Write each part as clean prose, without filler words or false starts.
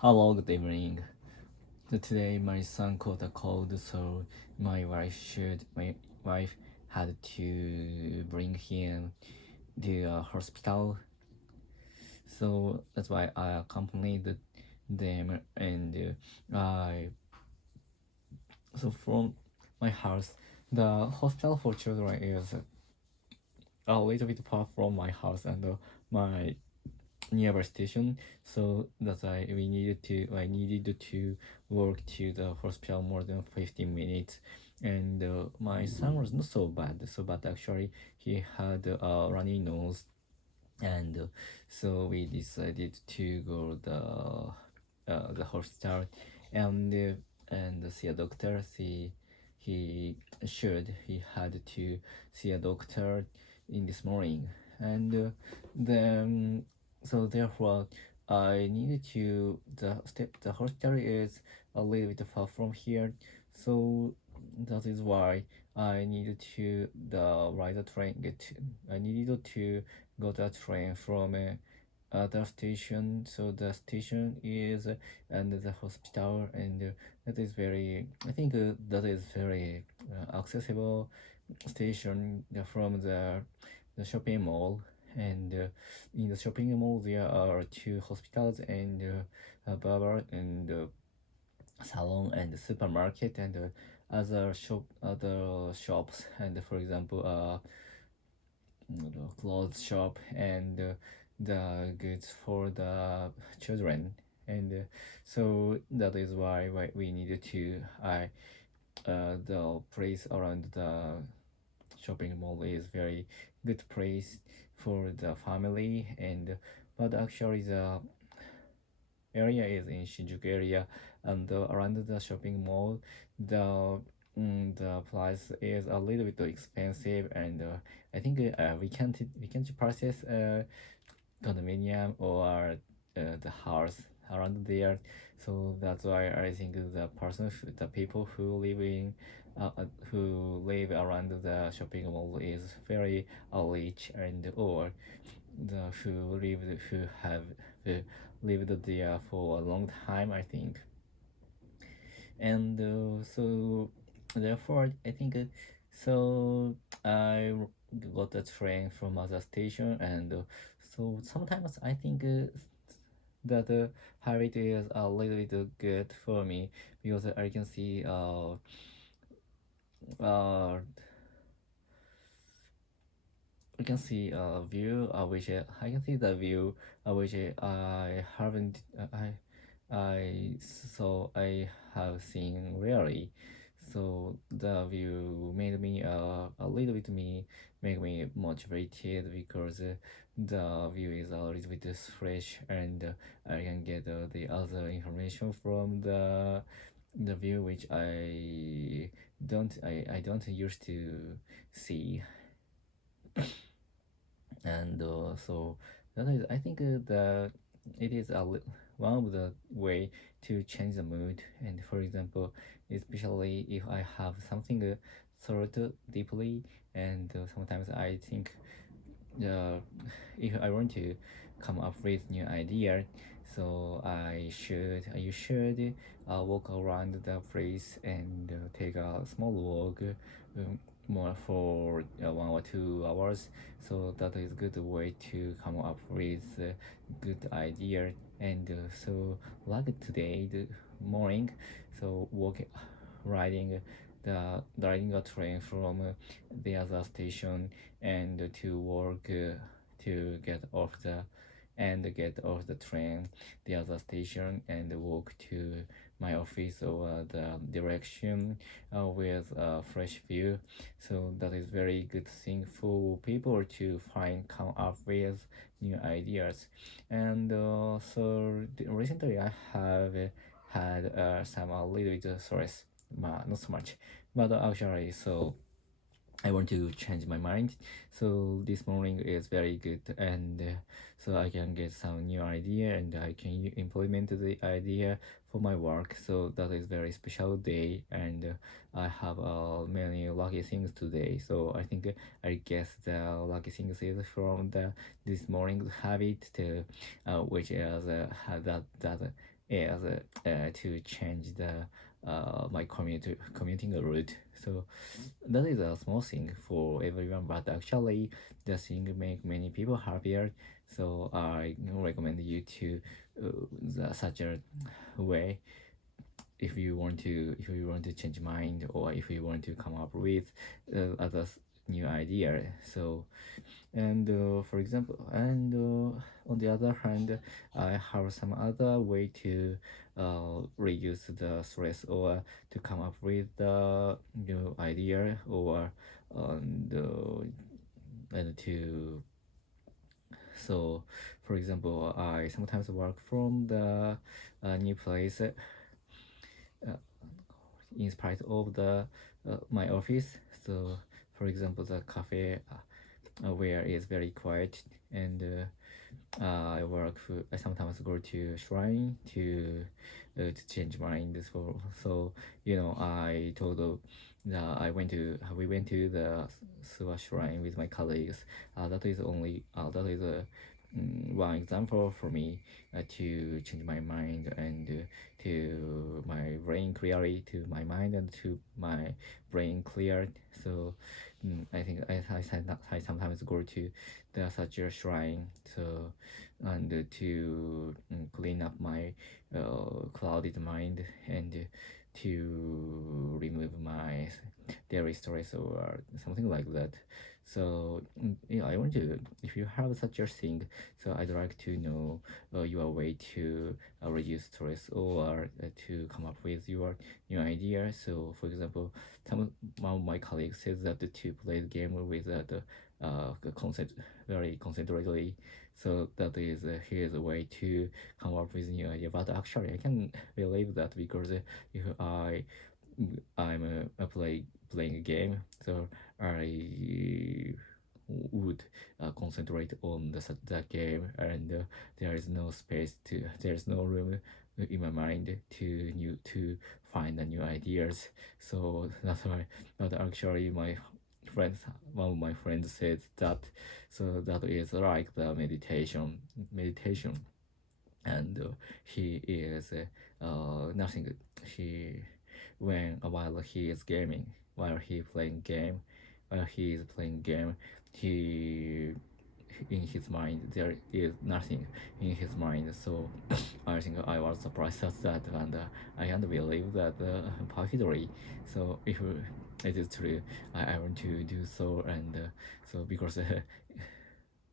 Hello, good evening. Today my son caught a cold, so my wife had to bring him to a hospital. So that's why I accompanied them, and I so from my house, the hospital for children is a little bit far from my house and my nearby station, so that's why I needed to walk to the hospital more than 15 minutes. And my son was not so bad actually. He had a runny nose, and so we decided to go the hospital, and see a doctor. He had to see a doctor in this morning, and then so therefore I needed to the hospital is a little bit far from here, so that is why I needed to the ride the train get to, I needed to go the train from the station. So the station is and the hospital, and that is very, I think that is very accessible station from the shopping mall. And in the shopping mall there are two hospitals and a barber and salon and supermarket and other shops, and for example the clothes shop and the goods for the children. And so that is why we needed to I the place around the shopping mall is very good place for the family. And but actually the area is in Shinjuku area, and around the shopping mall, the price is a little bit expensive, and I think we can't purchase condominium or the house around there. So that's why I think the people who live around the shopping mall is very rich, and or who have uh, lived there for a long time, I think. And so therefore I think so I got the train from other station. And so sometimes I think that habit is a little bit good for me, because I can see uh I can see a view which I can see the view which I haven't I have seen rarely. So the view made me a little bit me make me motivated, because the view is a little bit fresh, and I can get the other information from the view which I don't used to see. And so that is, I think that it is one of the way to change the mood. And for example, especially if I have something thought deeply, and sometimes I think uh, if I want to come up with new idea, so you should walk around the place and take a small walk, more for 1 or 2 hours. So that is good way to come up with good idea. And so like today the morning, so riding a train from the other station, and to work to get off the train the other station, and walk to my office or the direction with a fresh view. So that is very good thing for people to come up with new ideas. And recently I have had some a little bit stress, not so much, but actually so I want to change my mind. So this morning is very good, and so I can get some new idea and I can implement the idea for my work. So that is very special day, and I have many lucky things today. So I think I guess the lucky things is from the this morning's habit to which is that is to change the my commuting route. So that is a small thing for everyone, but actually the thing make many people happier. So I recommend you to such a way if you want to change mind, or if you want to come up with other new idea. So and for example, and on the other hand, I have some other way to reduce the stress, or to come up with the new idea, or and to so for example, I sometimes work from the new place in spite of the my office. So for example, the cafe where it's very quiet, and I sometimes go to shrine to change mind. So I told we went to the Suwa shrine with my colleagues. That is a one example for me to change my mind, and to my brain clearly, to my mind and to my brain cleared. So I think I sometimes go to the such a shrine, so and to clean up my clouded mind, and to remove my daily stress or something like that. So I want to, if you have such a thing, so I'd like to know your way to reduce stress, or to come up with your new idea. So for example, one of my colleagues says that to play the game with the concept very concentratedly. So that is his way to come up with new idea. But actually, I can believe that, because if I'm playing a game, so I would concentrate on that game, and there is no room in my mind to find the new ideas. So that's why. But actually, friends one of my friends said that, so that is like the meditation, and he is nothing. He when while he is gaming, while he is playing game, he in his mind there is nothing in his mind. So I think I was surprised at that, and I can't believe that particularly. So if it is true, I want to do so, and so because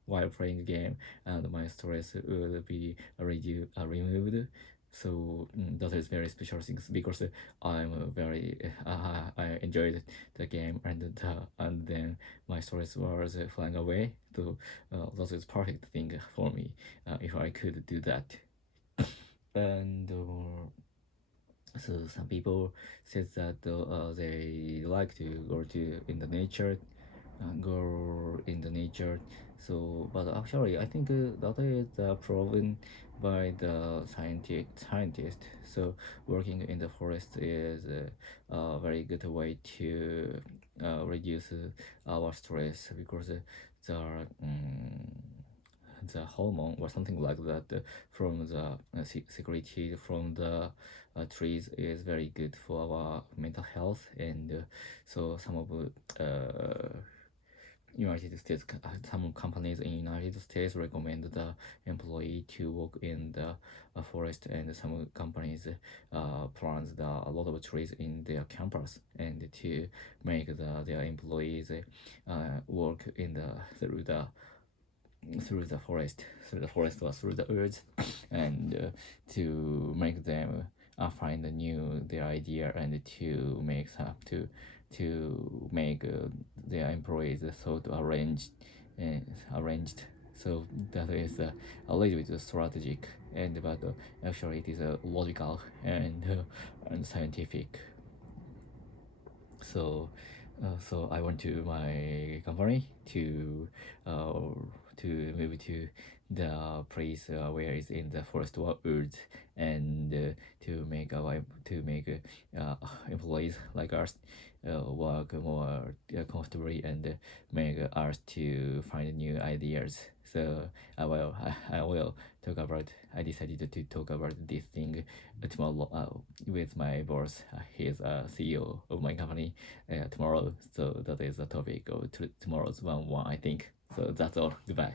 while playing a game, and my stress will be removed. So that is very special things, because I'm very I enjoyed the game, and then my stress was flying away. So that is perfect thing for me if I could do that. And so some people says that they like to go to in the nature, go in the nature. So but actually I think that is proven by the scientist. So working in the forest is a very good way to reduce our stress, because the hormone or something like that from the secreted from the trees is very good for our mental health. And so some of United States, some companies in United States recommend the employee to work in the forest, and some companies plant a lot of trees in their campus, and to make their employees work in the through the forest, or through the woods, and to make them find a new their idea, and to make their employees so arranged. So that is a little bit strategic, and but actually it is logical and scientific. So So I went to my company uh, to move to the place where it's in the forest woods, and to make employees like us work more comfortably, and make us to find new ideas. So I will talk about. I decided to talk about this thing tomorrow with my boss. He's a CEO of my company tomorrow. So that is the topic of tomorrow's one, I think. So that's all. Goodbye.